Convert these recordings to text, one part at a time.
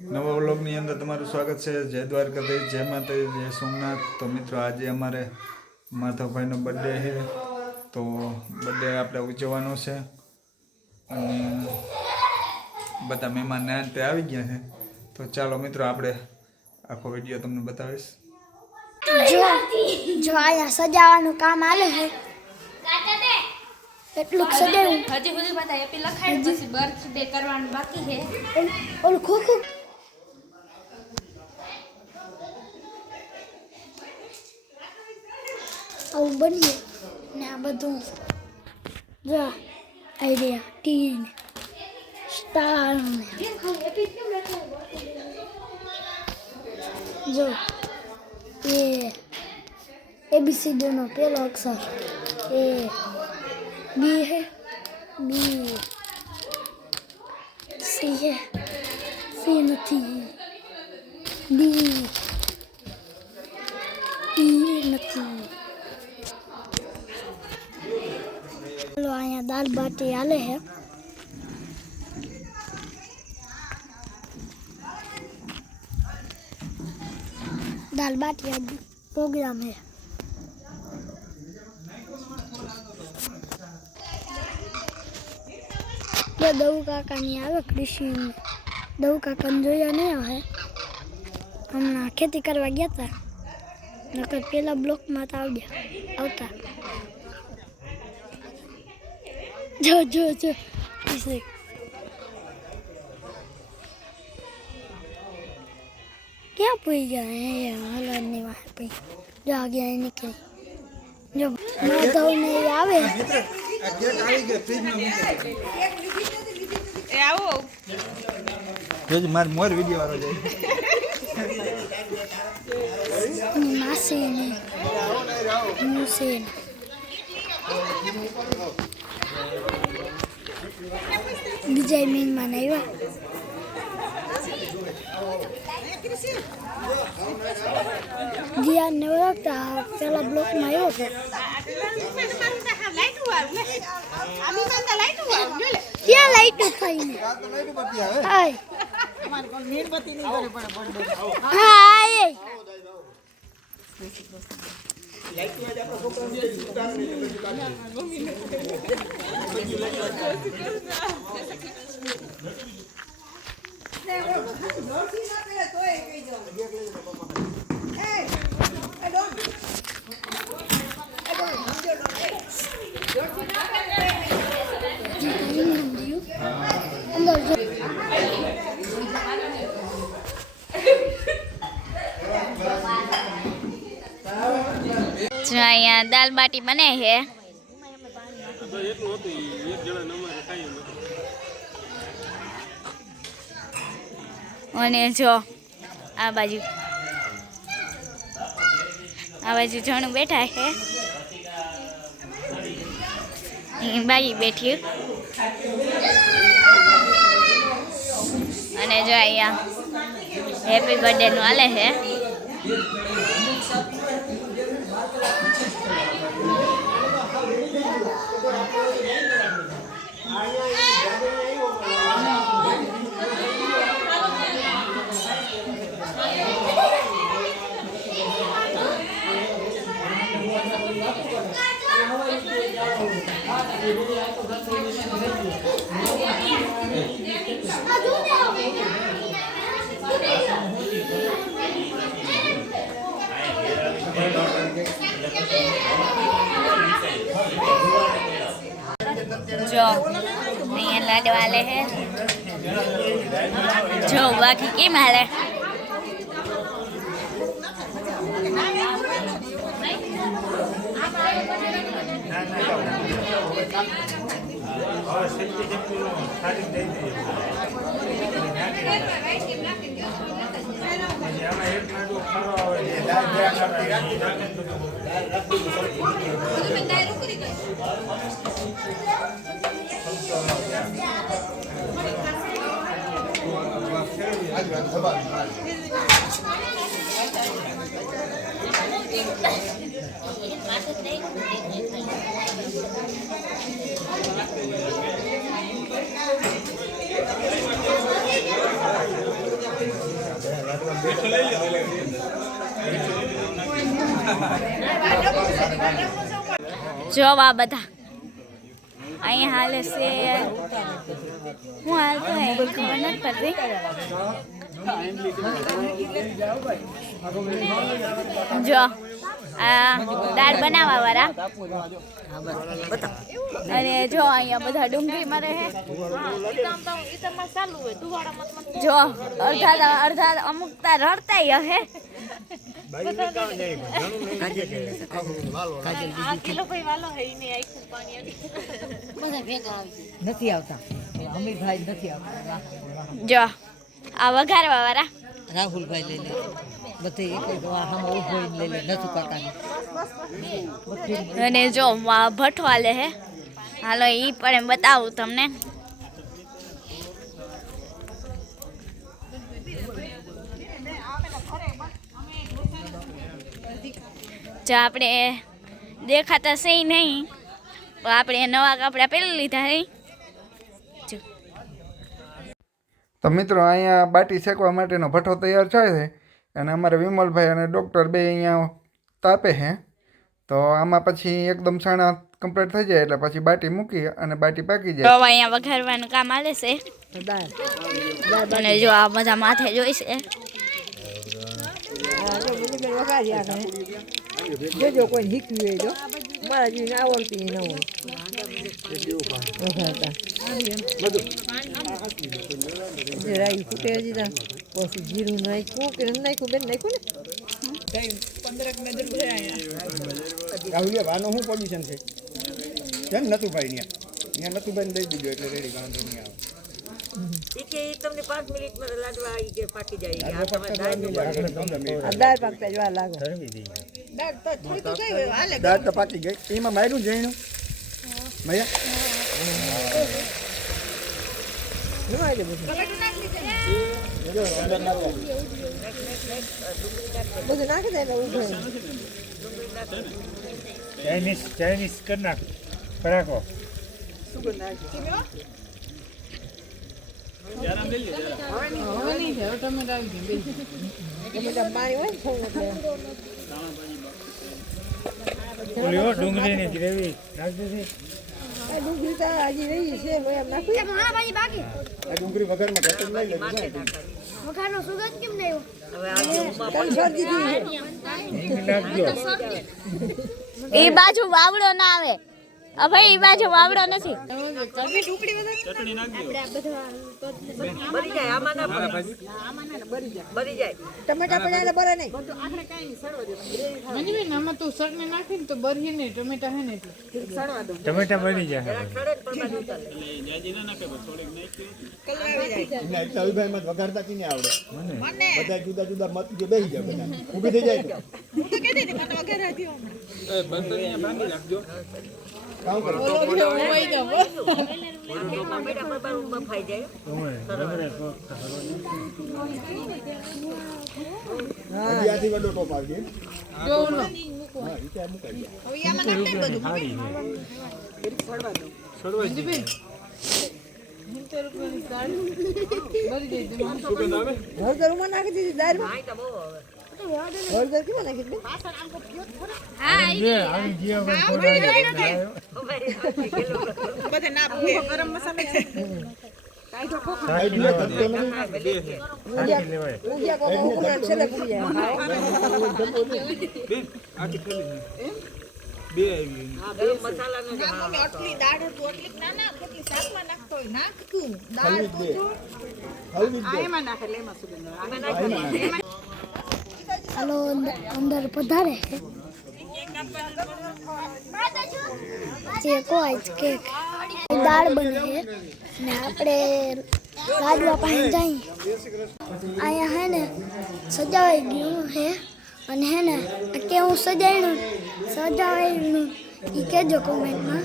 નવા વ્લોગની અંદર તમારું સ્વાગત છે। જય દ્વારકાધીશ, જય માતાજી, જય સોમનાથ। તો મિત્રો આજે અમારે માધવભાઈનો બર્થડે છે, તો બર્થડે આપણે ઉજવવાનો છે અને બધા મહેમાન તે આવી ગયા છે। તો ચાલો મિત્રો આપણે આખો વિડીયો તમને બતાવીશ। જો આયા સજાવાનું કામ આલે છે, એટલું સજાયું હજી સુધી પાછા હેપી લખાય પછી બર્થડે કરવાનું બાકી છે। ઓલ ખોખો આવું બનીએ ને આ બધું જો આઈડિયા ટીન સ્ટાર જો ABCD નો પહેલો અક્ષર A B है B C है C નથી D E નથી। चलो અહીંયા दाल बाटी आले है, दाल बाटी आज प्रोग्राम है। ये दऊ काका नहीं आवे कृषि दऊ काका जोया नहीं आवे, हमने खेती करवा गया था नकर पहला ब्लॉक में तो आवता जो जो जो इसे क्या पुई गया है यार नहीं वहाँ पे जो आ गया निकल जो माधव नहीं आवे એ આવો જોજ માર મોર વિડિયો વાળો જાય માસી ને મુસેન બીજા મહેમાન આવ્યા જીયા ને ઓળખતા પેલા બ્લોકમાં આવ્યો હતો ક્યાં લાઈટ થઈને હાય હાય જો અહીંયા દાલ બાટી બને છે અને જો આ બાજુ જણું બેઠા છે, બાઈ બેઠી અને જો અહીંયા હેપી બર્થડે નું હાલે છે। जो અહીંયા લાડવા લે હે જો બાકી કેમ હાલે જો આ બધા અહીંયા હાલે છે હું હાલતો હે ખબર નથી પડતી જો આ દાળ બનાવવા વાળા અને જો અહીંયા બધા ડુંગળીમાં રહે જો અડધા અમુક તાર રડતા હે નથી આવતા અમીરભાઈ નથી આવતા જો આ વઘારવા વાળા રાહુલભાઈ લઈ લે બધે એક આમ ઉભો લઈ લે નથુ કાકાને અને જો ભઠ્ઠો હાલે હે હાલો ઈ પણ એમ બતાવું તમને જો આપણે દેખાતા સહી નહીં પણ આપણે નવા કપડાં પહેરી લીધા હે તો મિત્રો અહીંયા બાટી શેકવા માટેનો ભઠ્ઠો તૈયાર થાય છે અને અમારે વિમલભાઈ અને ડૉક્ટર બે અહીંયા તાપે છે તો આમાં પછી એકદમ છાણા કમ્પ્લીટ થઈ જાય એટલે પછી બાટી મૂકી અને બાટી પાકી તો જાય અહીંયા વઘારવાનું કામ હાલે છે અને જો આ બધા માથે જોઈશે જોજો કોઈ શીખ્યું હોય જો મારા જીને આવડતી ન હોય રાઈ ફૂટે હજી ના પછી જીરું નાખ્યું કે નાખ્યું બેન નાખ્યું રાહુલિયા વાનો શું પોઝિશન છે કેમ નથુભાઈ ત્યાં નથુભાઈને દઈ દીધો એટલે રેડી વાંધો નહીં આવે તમને 5 મિનિટમાં લાડવા આવી કે પાકી જાય દાળ દાળ પાકતા જવા લાગે તો પાકી ગઈ એમાં માર્યું જઈનું મૈયા શું આવે બધું નાખી દે ઉભો ચાઇનીઝ કરી નાખ પરાકો ડુંગળીની ગ્રેવી નાખ દીધી ડુંગળી તો હજી રહી છે એમ નાખ્યું આ ડુંગળી વગરમાં ઘટે લઈ લેજો વઘારનો સુગંધ કેમ નહીં નાખજો એ બાજુ વાવડો ના આવે ભાઈ એ બાજુ વાવડો નથી બરી જાય આમાં ના બરી જાય ટમેટા પડ્યા બરે નહીં મંજુબેન આમાં તું સળને નાખીને તો બરીએ ને ટમેટા હે ને એટલે ટમેટા બની જાય અવિભાઈમાં વઘારતા કીને આવડે બધા જુદા જુદા મત જે બેસી જાય બધા ઊભી થઈ જાય કામ કરો બફાઈ જાય હજી આથી વડો ટોપ આવી જોનો હા ઈ ત્યાં મુકાઈ મંજુબેન હું તો રૂપિયાની સાડી બરી ગઈ હળદરમાં નાખી દીધી દાળમાં હળદર કેમાં નાખી દીધી આવી ગયા ભાઈ હાલો અંદર પધારે જે કોઈ જ કેક દાળ બને છે ને આપણે લાડવા પાસે જઈએ અહીંયા હે ને સજાવાઈ ગયું હે અને હે ને કેવું સજાવાયું એ કહેજો કોમેન્ટમાં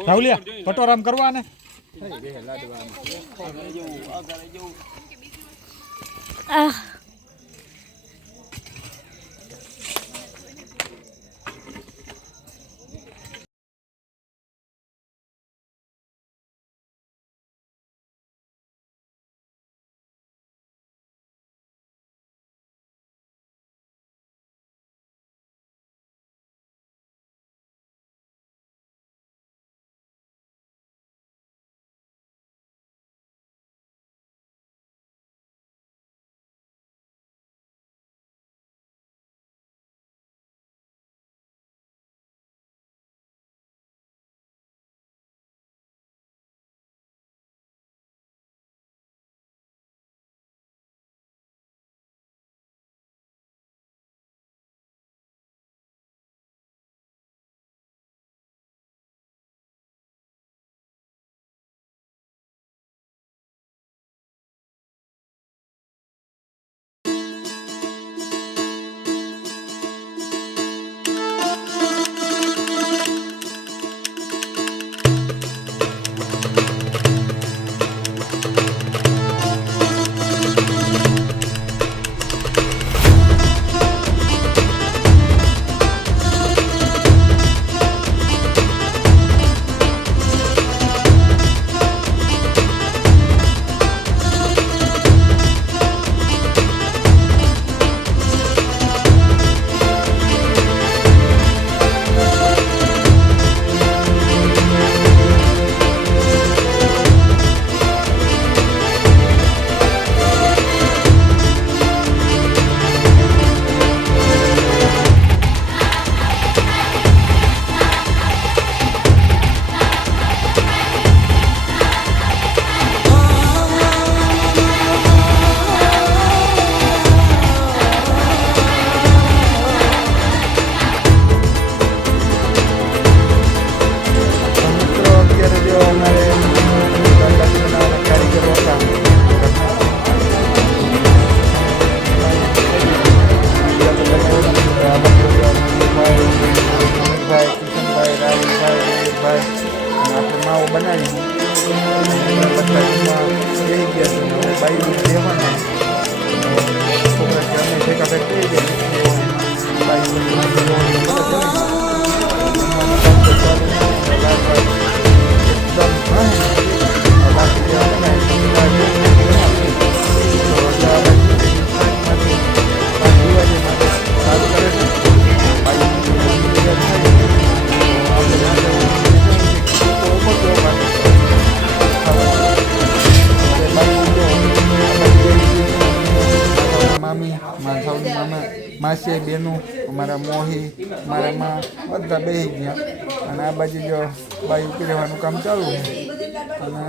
રાહુલિયા કટોરામ કરવા ને ભાઈ, રાહુલભાઈ, વિવેકભાઈ અને આપણે માવો બનાવી બધા રૂમમાં બેસી ગયા છે. હવે બાઈનું બેસવાના છોકરા કે અમે ભેગા ભેગા થઈ જાય મામી મારા સાઉદી મામા માસી બેનું અમારા મોહી મારા માં બધા બેસી ગયા અને આ બાજુ જો બાઈ ઉભી રહેવાનું કામ ચાલુ છે અને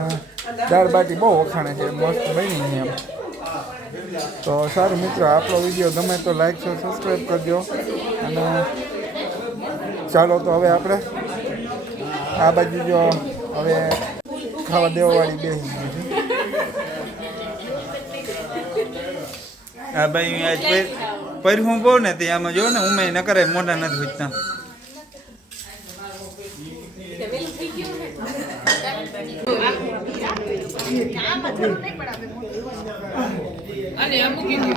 દાળ બાટી બહુ વખાણે છે મસ્ત બની છે એમ. તો સારું મિત્રો, આપણો વિડીયો ગમે તો લાઈક શેર સબસ્ક્રાઈબ કરજો અને ચાલો તો હવે આપણે આ બાજુ જો હવે ખાવા દેવાવાળી બેસી ગઈ છે. આ ભાઈ આજ પહેર્યું બહુ ને તે આમાં જો ને ઉમે ન કરે મોઢા નથી પૂછતા. અને આ મૂકી દો.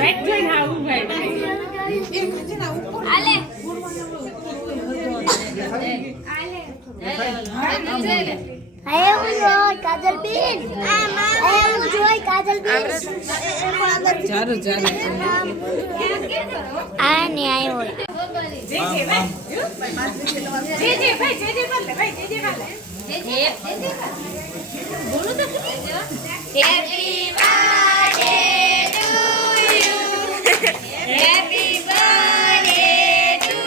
રાઈટ જોઈ હા ઉભાઈ. આલે આવું જોઈ કાજલબેન, આવું જોઈ કાજલબેન. ચાલો ચાલો. આ ને આવ્યો happy birthday to you, happy birthday to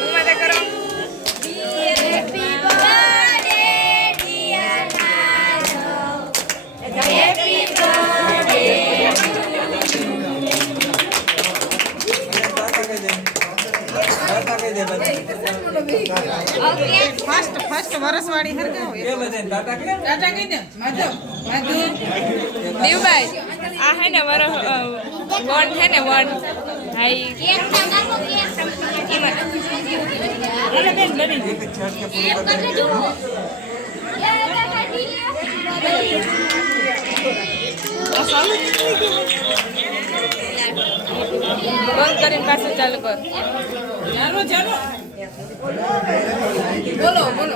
happy birthday dear નાનો, હેપી બર્થડે ફર્સ્ટ વરસવાળી હરગાવો. ટાટા કહી દે. માધવ દેવભાઈ આ હે ને વરસ વન છે ને વન હાઈ કેક કાપો કેક એમાં અરે બેન બની કેક કટલે જો બંધ કરીને પાછું ચાલુ કર. ચાલો ચાલો બોલો બોલો.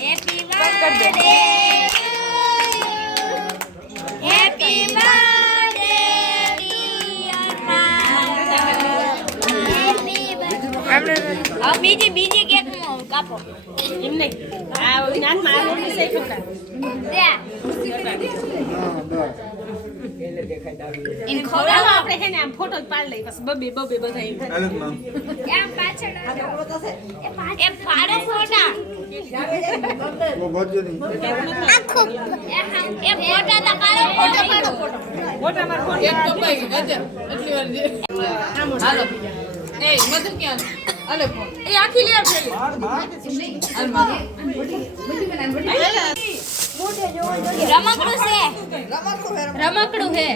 Happy birthday happy birthday dear બીજી કેક કાપો એમ નહીં આ નાનમાં આ રોટી સહી ઠોકા ઇન ખોરામાં આપણે હે ને આમ ફોટો પાડ લઈ બસ બબે બબે બધા એમ પાછળ એ પાડો ફોટા આખું એ ફોટા તો પાડો ફોટો ફોટા માર ફોટો એક કપાઈ ગયો ગજબ એટલી વાર હાલો એ મધુ ક્યાં અલે ફોન એ આખી લે ફેલી હાલ માં રમકડું છે રમકડું છે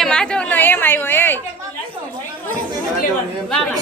એ માધવ નો એમ આવ્યો એ માધવ